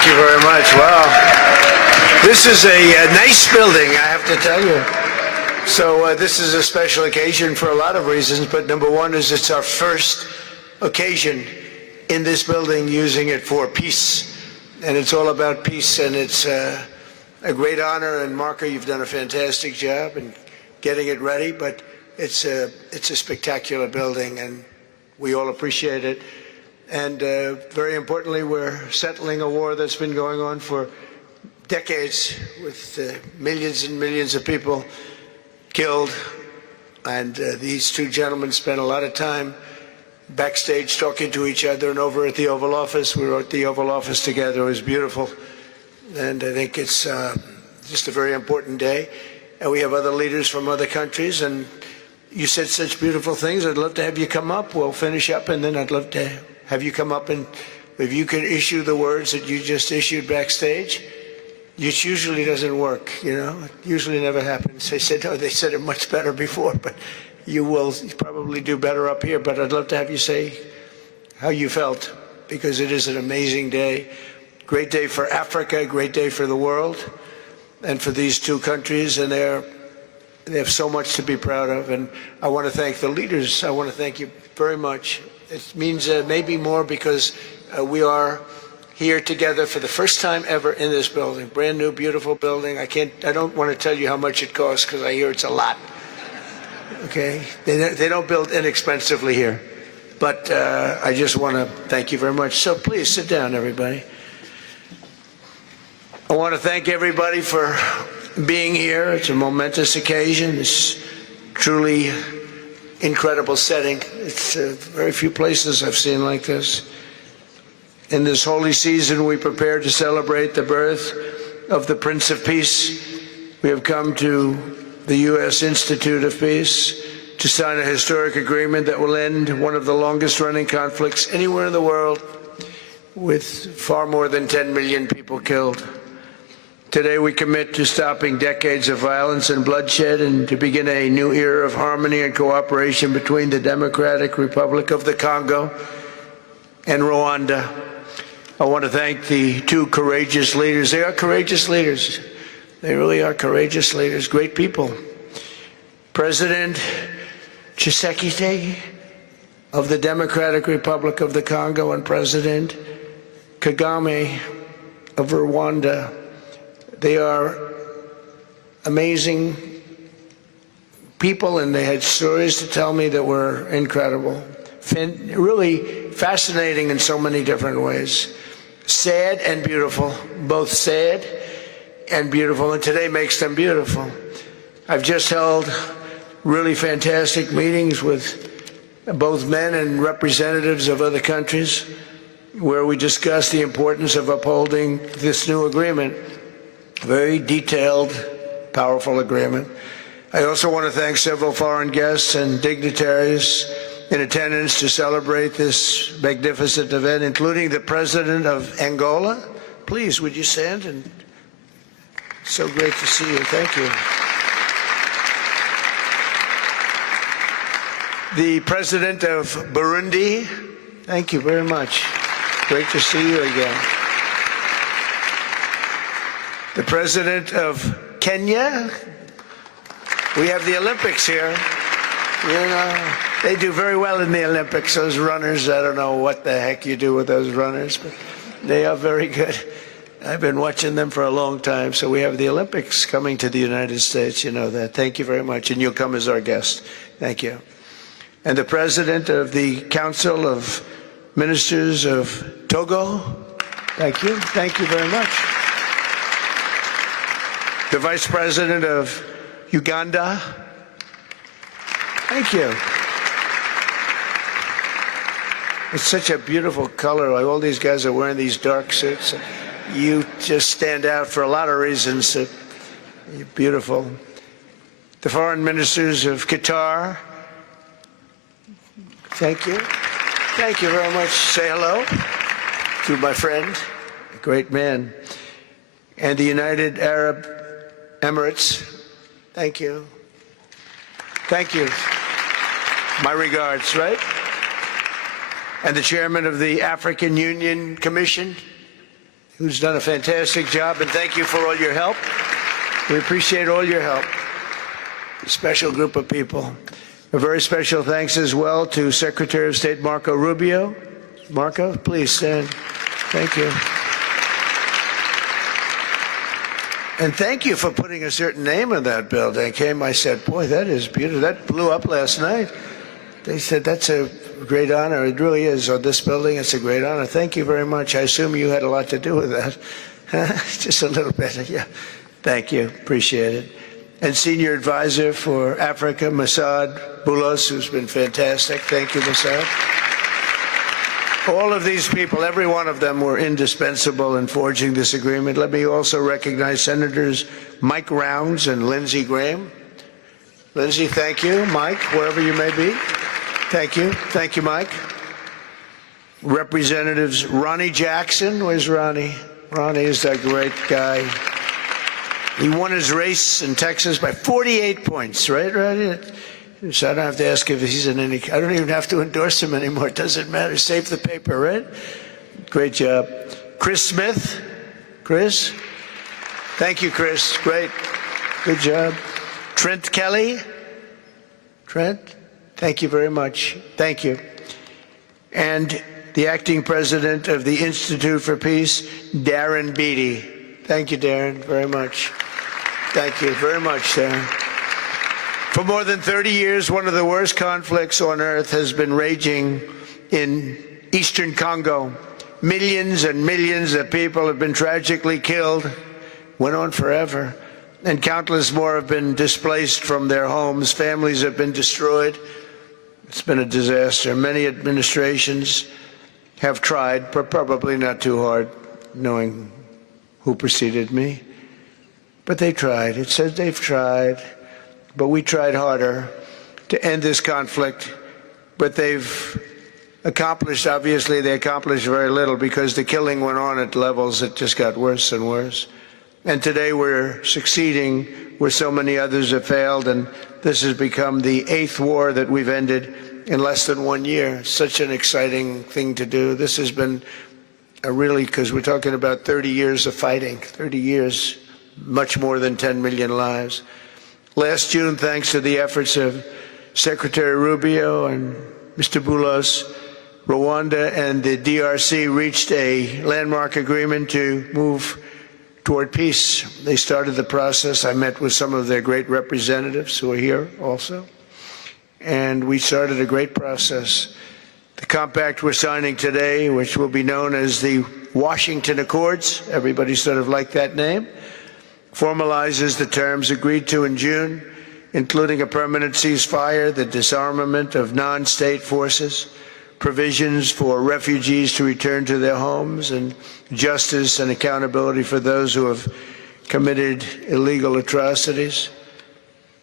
Thank you very much. Wow. This is a nice building, I have to tell you. So this is a special occasion for a lot of reasons, but number one is it's our first occasion in this building using it for peace. And it's all about peace, and it's a great honor. And Marco, you've done a fantastic job in getting it ready, but it's a spectacular building, and we all appreciate it. And very importantly, we're settling a war that's been going on for decades with millions and millions of people killed. And these two gentlemen spent a lot of time backstage talking to each other, and over at the Oval Office. We were at the Oval Office together. It was beautiful. And I think it's just a very important day. And we have other leaders from other countries. And you said such beautiful things. I'd love to have you come up. We'll finish up, and then I'd love to have you come up, and if you can issue the words that you just issued backstage. It usually doesn't work, you know. It usually never happens. They said, oh, they said it much better before, but you will probably do better up here. But I'd love to have you say how you felt, because it is an amazing day. Great day for Africa, great day for the world, and for these two countries, and they have so much to be proud of. And I want to thank the leaders. I want to thank you very much. It means maybe more because we are here together for the first time ever in this building. Brand new, beautiful building. I don't want to tell you how much it costs, because I hear it's a lot. Okay? They don't build inexpensively here. But I just want to thank you very much. So please sit down, everybody. I want to thank everybody for being here. It's a momentous occasion. It's truly incredible setting. It's very few places I've seen like this. In this holy season, we prepare to celebrate the birth of the Prince of Peace. We have come to the U.S. Institute of Peace to sign a historic agreement that will end one of the longest-running conflicts anywhere in the world, with far more than 10 million people killed. Today, we commit to stopping decades of violence and bloodshed, and to begin a new era of harmony and cooperation between the Democratic Republic of the Congo and Rwanda. I want to thank the two courageous leaders. They are courageous leaders. They really are courageous leaders, great people. President Tshisekedi of the Democratic Republic of the Congo, and President Kagame of Rwanda. They are amazing people, and they had stories to tell me that were incredible. Really fascinating in so many different ways. Sad and beautiful, both sad and beautiful, and today makes them beautiful. I've just held really fantastic meetings with both men and representatives of other countries, where we discussed the importance of upholding this new agreement. Very detailed, powerful agreement. I also want to thank several foreign guests and dignitaries in attendance to celebrate this magnificent event, including the President of Angola. Please, would you stand? And so great to see you. Thank you. The President of Burundi. Thank you very much. Great to see you again. The President of Kenya. We have the Olympics here. You know, they do very well in the Olympics, those runners. I don't know what the heck you do with those runners, but they are very good. I've been watching them for a long time. So we have the Olympics coming to the United States. You know that. Thank you very much. And you'll come as our guest. Thank you. And the President of the Council of Ministers of Togo. Thank you. Thank you very much. The Vice President of Uganda. Thank you. It's such a beautiful color. All these guys are wearing these dark suits. You just stand out for a lot of reasons. You're beautiful. The Foreign Ministers of Qatar. Thank you. Thank you very much. Say hello to my friend, a great man. And the United Arab Emirates. Thank you. Thank you. My regards, right? And the chairman of the African Union Commission. who's done a fantastic job, and thank you for all your help. We appreciate all your help. A special group of people. A very special thanks as well to Secretary of State Marco Rubio. Marco, please stand. Thank you. And thank you for putting a certain name in that building. I said, boy, that is beautiful. That blew up last night. They said, that's a great honor. It really is. On this building, it's a great honor. Thank you very much. I assume you had a lot to do with that. Just a little bit. Yeah. Thank you. Appreciate it. And Senior Advisor for Africa, Masad Boulos, who's been fantastic. Thank you, Masad. All of these people, every one of them were indispensable in forging this agreement. Let me also recognize Senators Mike Rounds and Lindsey Graham. Lindsey, thank you. Mike, wherever you may be. Thank you. Thank you, Mike. Representatives Ronnie Jackson. Where's Ronnie? Ronnie is that great guy. He won his race in Texas by 48 points, right, Ronnie? So I don't have to ask if he's in any. I don't even have to endorse him anymore. It doesn't matter. Save the paper, right? Great job. Chris Smith. Chris. Thank you, Chris. Great. Good job. Trent Kelly. Trent. Thank you very much. Thank you. And the acting president of the Institute for Peace, Darren Beatty. Thank you, Darren, very much. Thank you very much, Darren. For more than 30 years, one of the worst conflicts on earth has been raging in eastern Congo. Millions and millions of people have been tragically killed, went on forever, and countless more have been displaced from their homes. Families have been destroyed. It's been a disaster. Many administrations have tried, but probably not too hard, knowing who preceded me. But they tried. It says they've tried. But we tried harder to end this conflict. But they've accomplished, obviously, they accomplished very little because the killing went on at levels that just got worse and worse. And today we're succeeding where so many others have failed. And this has become the 8th war that we've ended in less than 1 year. Such an exciting thing to do. This has been really, because we're talking about 30 years of fighting, 30 years, much more than 10 million lives. Last June, thanks to the efforts of Secretary Rubio and Mr. Boulos, Rwanda and the DRC reached a landmark agreement to move toward peace. They started the process. I met with some of their great representatives who are here also. And we started a great process. The compact we're signing today, which will be known as the Washington Accords, everybody sort of liked that name, formalizes the terms agreed to in June, including a permanent ceasefire, the disarmament of non-state forces, provisions for refugees to return to their homes, and justice and accountability for those who have committed illegal atrocities.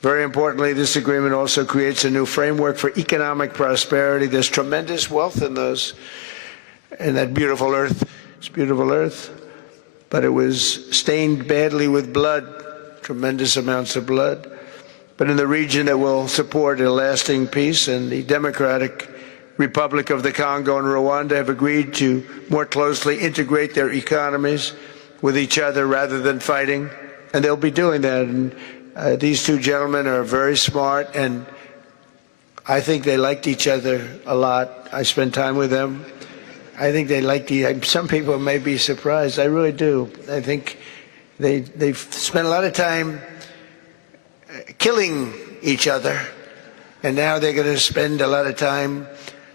Very importantly, this agreement also creates a new framework for economic prosperity. There's tremendous wealth in that beautiful earth. It's beautiful earth. But it was stained badly with blood, tremendous amounts of blood. But in the region that will support a lasting peace, and the Democratic Republic of the Congo and Rwanda have agreed to more closely integrate their economies with each other rather than fighting, and they'll be doing that. And these two gentlemen are very smart, and I think they liked each other a lot. I spent time with them. I think they like some people may be surprised. I really do. I think they've spent a lot of time killing each other, and now they're going to spend a lot of time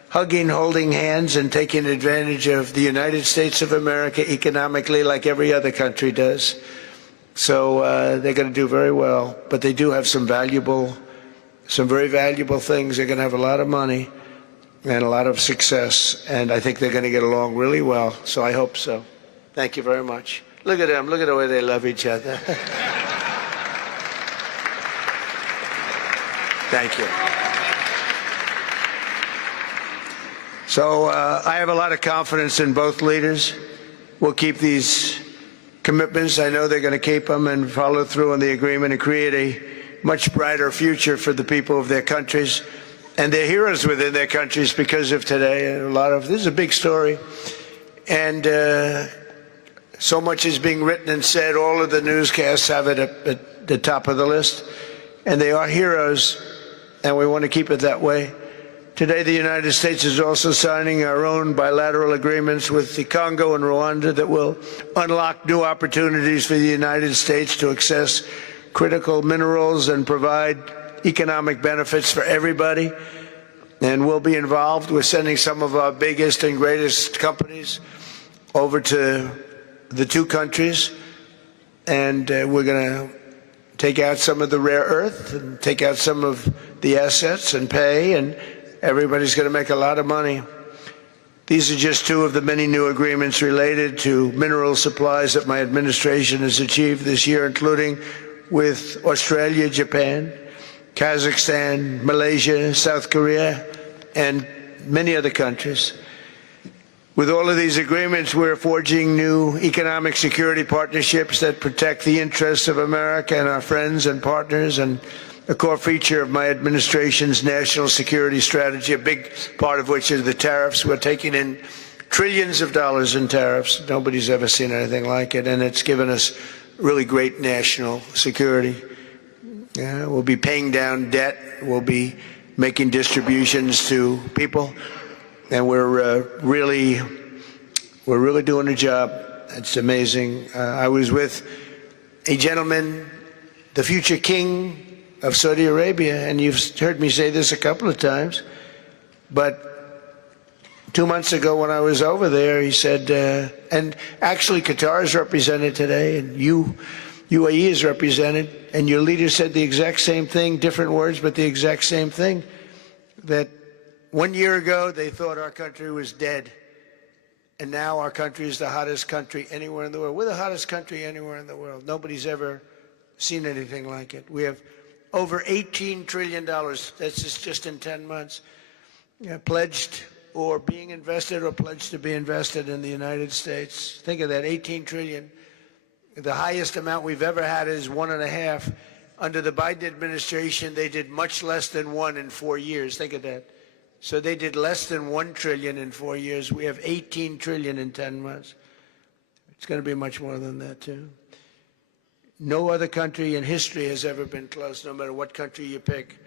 hugging, holding hands, and taking advantage of the United States of America economically like every other country does. So they're going to do very well. But they do have some very valuable things. They're going to have a lot of money and a lot of success, and I think they're going to get along really well, so I hope so. Thank you very much. Look at them. Look at the way they love each other. Thank you. So I have a lot of confidence in both leaders. We'll keep these commitments. I know they're going to keep them and follow through on the agreement and create a much brighter future for the people of their countries. And they're heroes within their countries because of today. And this is a big story. And So much is being written and said. All of the newscasts have it at the top of the list. And they are heroes, and we want to keep it that way. Today, the United States is also signing our own bilateral agreements with the Congo and Rwanda that will unlock new opportunities for the United States to access critical minerals and provide economic benefits for everybody. And we'll be involved. We're sending some of our biggest and greatest companies over to the two countries, and we're going to take out some of the rare earth and take out some of the assets and pay, and everybody's going to make a lot of money. These are just two of the many new agreements related to mineral supplies that my administration has achieved this year, including with Australia, Japan, Kazakhstan, Malaysia, South Korea, and many other countries. With all of these agreements, we're forging new economic security partnerships that protect the interests of America and our friends and partners, and a core feature of my administration's national security strategy, a big part of which is the tariffs. We're taking in trillions of dollars in tariffs. Nobody's ever seen anything like it, and it's given us really great national security. We'll be paying down debt. We'll be making distributions to people. And we're really doing a job. It's amazing. I was with a gentleman, the future king of Saudi Arabia, and you've heard me say this a couple of times, but 2 months ago when I was over there, he said, and actually Qatar is represented today, and UAE is represented, and your leader said the exact same thing, different words, but the exact same thing, that 1 year ago, they thought our country was dead, and now our country is the hottest country anywhere in the world. We're the hottest country anywhere in the world. Nobody's ever seen anything like it. We have over $18 trillion, that's just in 10 months, pledged or being invested or pledged to be invested in the United States. Think of that, 18 trillion. The highest amount we've ever had is 1.5. Under the Biden administration, they did much less than 1 in 4 years. Think of that. So they did less than 1 trillion in 4 years. We have 18 trillion in 10 months. It's going to be much more than that, too. No other country in history has ever been close, no matter what country you pick.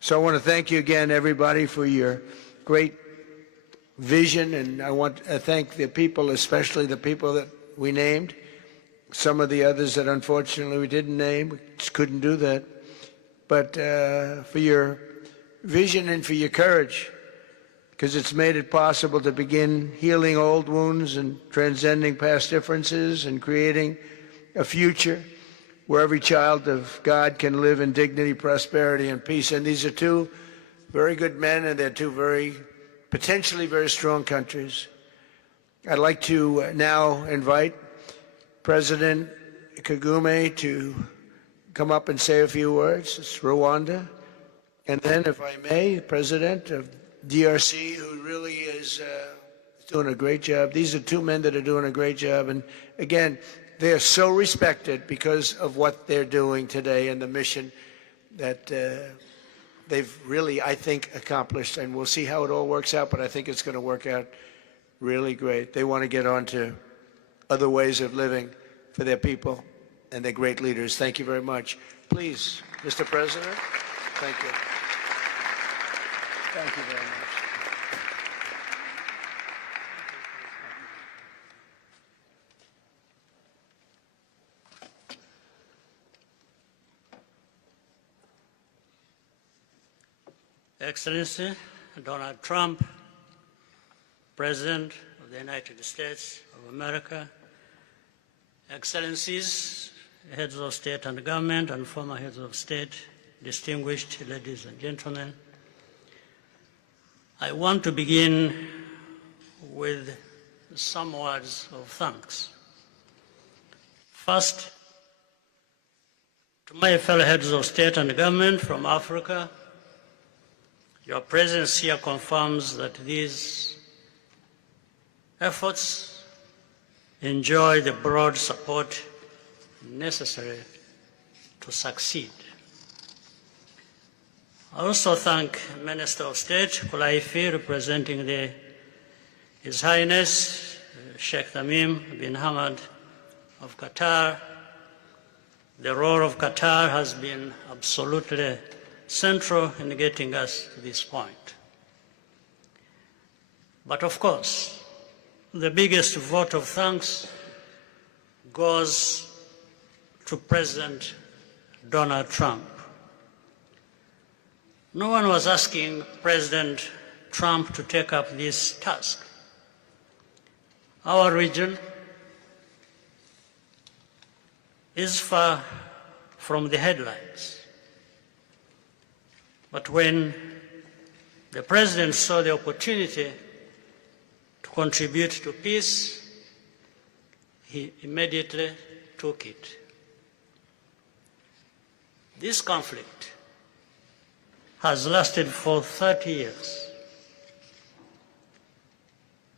So I want to thank you again, everybody, for your great vision. And I want to thank the people, especially the people that we named. Some of the others that unfortunately we didn't name, we just couldn't do that. But for your vision and for your courage, because it's made it possible to begin healing old wounds and transcending past differences and creating a future where every child of God can live in dignity, prosperity, and peace. And these are two very good men, and they're two potentially very strong countries. I'd like to now invite President Kagame to come up and say a few words. It's Rwanda. And then, if I may, President of DRC, who really is doing a great job. These are two men that are doing a great job. And again, they are so respected because of what they're doing today and the mission that they've really, I think, accomplished. And we'll see how it all works out, but I think it's going to work out really great. They want to get on to other ways of living for their people, and they're great leaders. Thank you very much. Please, Mr. President. Thank you. Thank you very much. Excellency Donald Trump, President of the United States of America, Excellencies, heads of state and government and former heads of state, distinguished ladies and gentlemen, I want to begin with some words of thanks. First, to my fellow heads of state and government from Africa, your presence here confirms that these efforts enjoy the broad support necessary to succeed. I also thank Minister of State Kulaifi, representing His Highness Sheikh Tamim bin Hamad of Qatar. The role of Qatar has been absolutely central in getting us to this point. But of course, the biggest vote of thanks goes to President Donald Trump. No one was asking President Trump to take up this task. Our region is far from the headlines. But when the President saw the opportunity to contribute to peace, he immediately took it. This conflict has lasted for 30 years.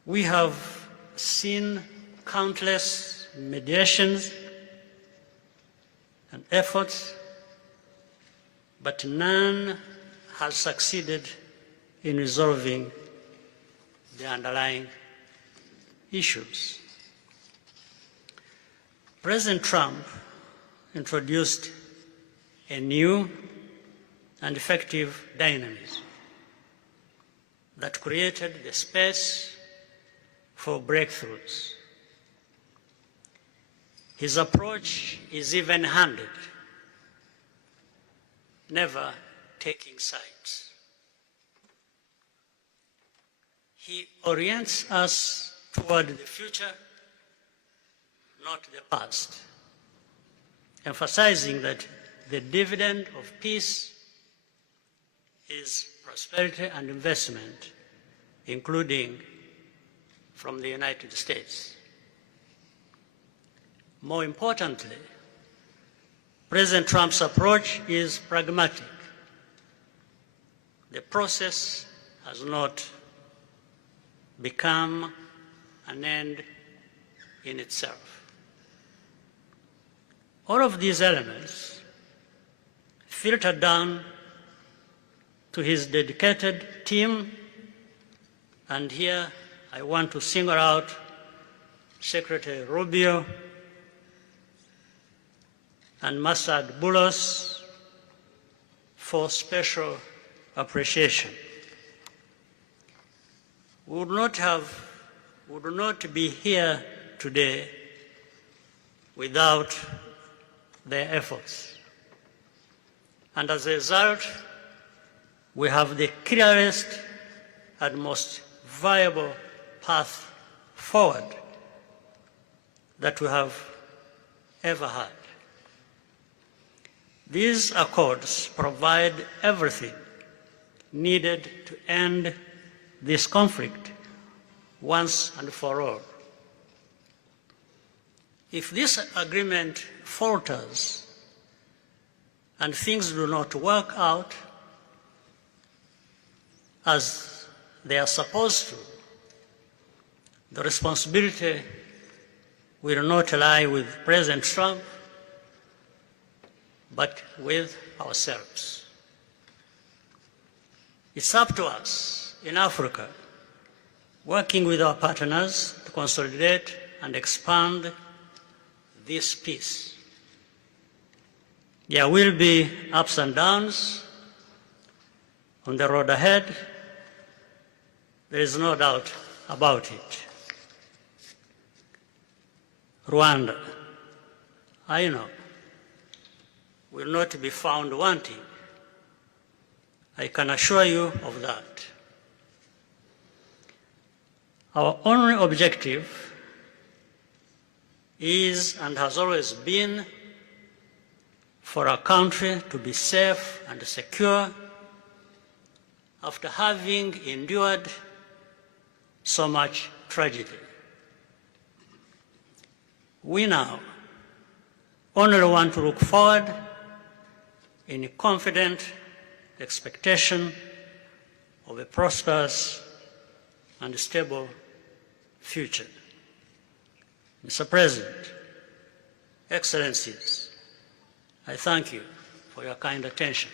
We have seen countless mediations and efforts, but none has succeeded in resolving the underlying issues. President Trump introduced a new and effective dynamism that created the space for breakthroughs. His approach is even-handed, never taking sides. He orients us toward the future, not the past, emphasizing that the dividend of peace is prosperity and investment, including from the United States. More importantly, President Trump's approach is pragmatic. The process has not become an end in itself. All of these elements filter down to his dedicated team, and here I want to single out Secretary Rubio and Masad Boulos for special appreciation. We would not be here today without their efforts. And as a result, we have the clearest and most viable path forward that we have ever had. These accords provide everything needed to end this conflict once and for all. If this agreement falters and things do not work out as they are supposed to, the responsibility will not lie with President Trump, but with ourselves. It's up to us in Africa, working with our partners to consolidate and expand this peace. There will be ups and downs on the road ahead. There is no doubt about it. Rwanda, I know, will not be found wanting. I can assure you of that. Our only objective is and has always been for our country to be safe and secure after having endured so much tragedy. We now only want to look forward in confident expectation of a prosperous and stable future. Mr. President, Excellencies, I thank you for your kind attention.